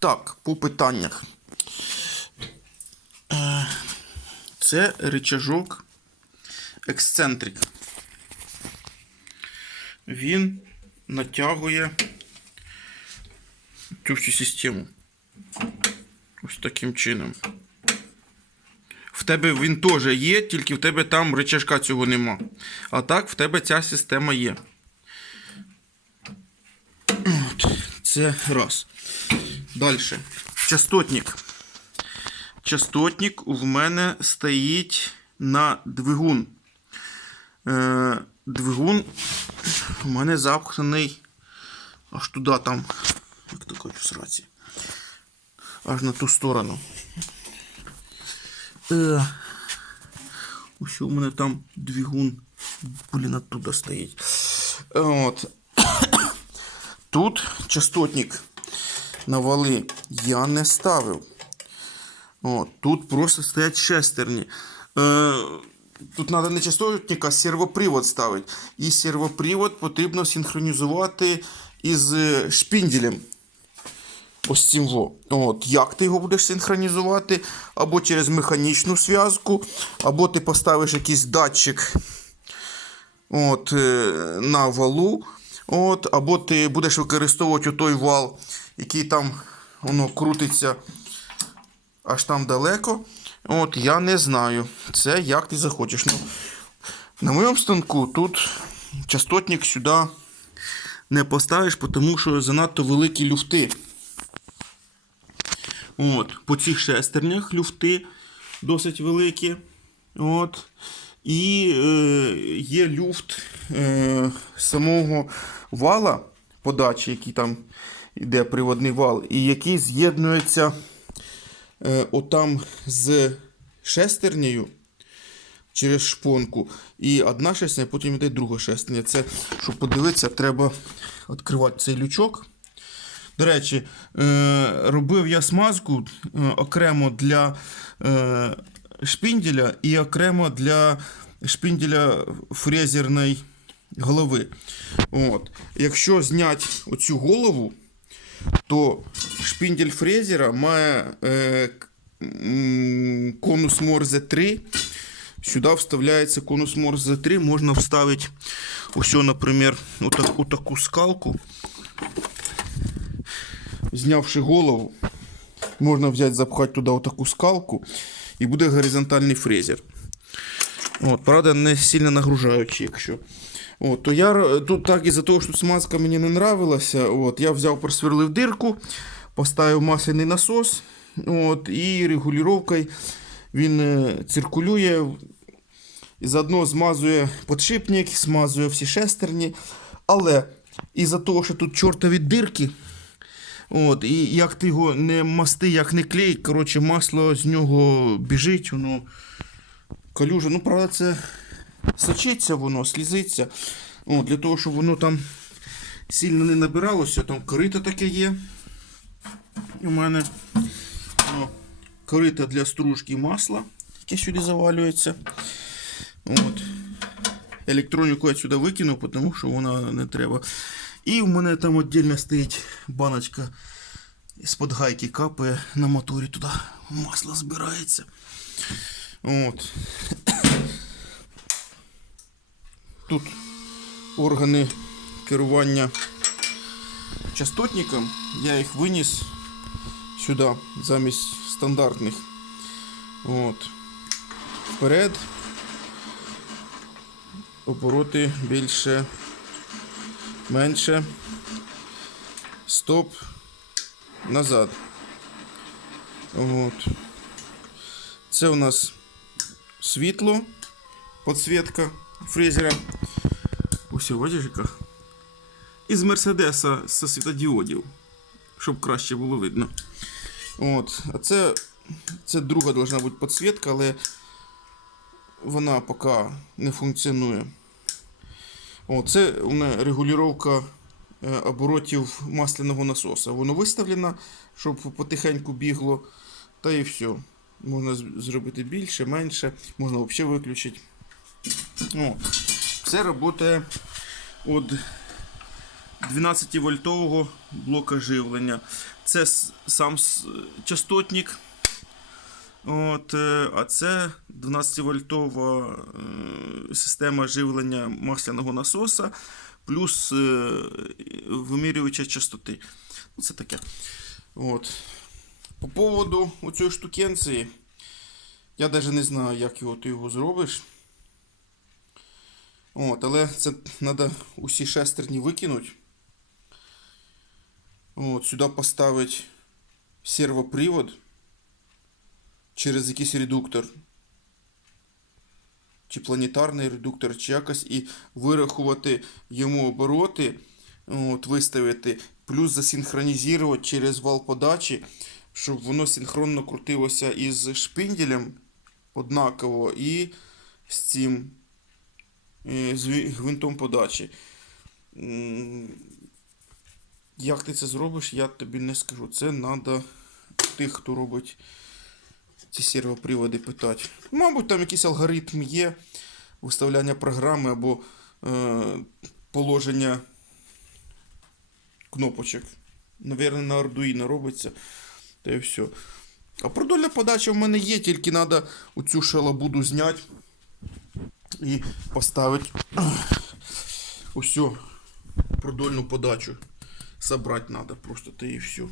Так, по питаннях. Е, Це рычажок ексцентрик. Він натягує цю всю систему. Ось таким чином. В тебе він теж є, тільки в тебе там рычажка цього нема. А так в тебе ця система є. От, це раз. Далі. Частотник. Частотник в мене стоїть на двигун. Е, двигун у мене запханий аж туди там. Як то кажуть, сраці. Аж на ту сторону. Е, ось у мене там двигун. Блін, оттуда стоїть. От. Тут частотник на вали я не ставив. От, тут просто стоять шестерні. Е, тут треба не частотник, а сервопривод ставити. І сервопривод потрібно синхронізувати із е, шпінделем. Ось цим во. От, як ти його будеш синхронізувати? Або через механічну зв'язку, або ти поставиш якийсь датчик от, е, на валу. От, або ти будеш використовувати той вал, який там воно крутиться аж там далеко. От, я не знаю. Це як ти захочеш. Ну, на моєму станку тут частотник сюди не поставиш, тому що занадто великі люфти. От, по цих шестернях люфти досить великі. От. І е, є люфт е, самого вала подачі, який там йде приводний вал, і який з'єднується е, отам з шестернею через шпонку. І одна шестерня, потім йде друга шестерня. Це, щоб подивитися, треба відкривати цей лючок. До речі, е, робив я смазку е, окремо для е, шпінделя і окремо для шпінделя фрезерної голови. От. Якщо зняти оцю голову, то шпіндель фрезера має е, конус Морзе 3. Сюди вставляється конус Морзе 3. Можна вставити, ось, наприклад, отаку, таку скалку. Знявши голову, можна взяти, запхати туди отаку скалку і буде горизонтальний фрезер. От, правда, не сильно нагружаючи, якщо. От, то я тут так із-за того, що смазка мені не нравилася, от, я взяв, просверлив дирку, поставив масляний насос, от, і регулювання він е, циркулює, і заодно змазує подшипник, змазує всі шестерні. Але із-за того, що тут чортові дирки, От, і як ти його не масти, як не клей, коротше, масло з нього біжить, воно калюжа. Ну, правда, це сочиться воно, слізиться. От, для того, щоб воно там сильно не набиралося, там корито таке є. У мене О, корито для стружки масла, яке сюди завалюється. От. Електроніку я сюди викинув, тому що вона не треба. І в мене там віддільно стоїть баночка з-под гайки капає на моторі туди масло збирається. От. Тут органи керування частотником. Я їх виніс сюди замість стандартних. От. Вперед. Обороти більше менше. Стоп. Назад. От. Це у нас світло, підсвітка фрезера. Ось бачиш яка? Із Мерседеса зі світодіодів, щоб краще було видно. От. А це, це друга должна бути підсвітка, але вона поки не функціонує. О, це у мене регулювання е, оборотів масляного насоса. Воно виставлено, щоб потихеньку бігло. Та і все. Можна зробити більше, менше, можна взагалі виключити. О, все працює від 12-вольтового блока живлення. Це сам частотник. От, е, а це 12-вольтова е, система живлення масляного насоса плюс е, вимірювача частоти. Ну, Це таке. От. По поводу оцієї штукенції, я навіть не знаю, як його ти його зробиш. От, але це треба усі шестерні викинути. От, сюди поставити сервопривод через якийсь редуктор. Чи планетарний редуктор, чи якось, і вирахувати йому обороти, от, виставити, плюс засинхронізувати через вал подачі, щоб воно синхронно крутилося із шпинделем однаково і з цим е, з гвинтом подачі. Як ти це зробиш, я тобі не скажу. Це треба тих, хто робить ці сервоприводи, питати. Мабуть, там якийсь алгоритм є виставляння програми або е, положення кнопочок. Навірно, на Arduino робиться. Та і все. А продольна подача в мене є, тільки треба оцю шалабуду зняти і поставити усю продольну подачу. Собрать надо просто, та і все.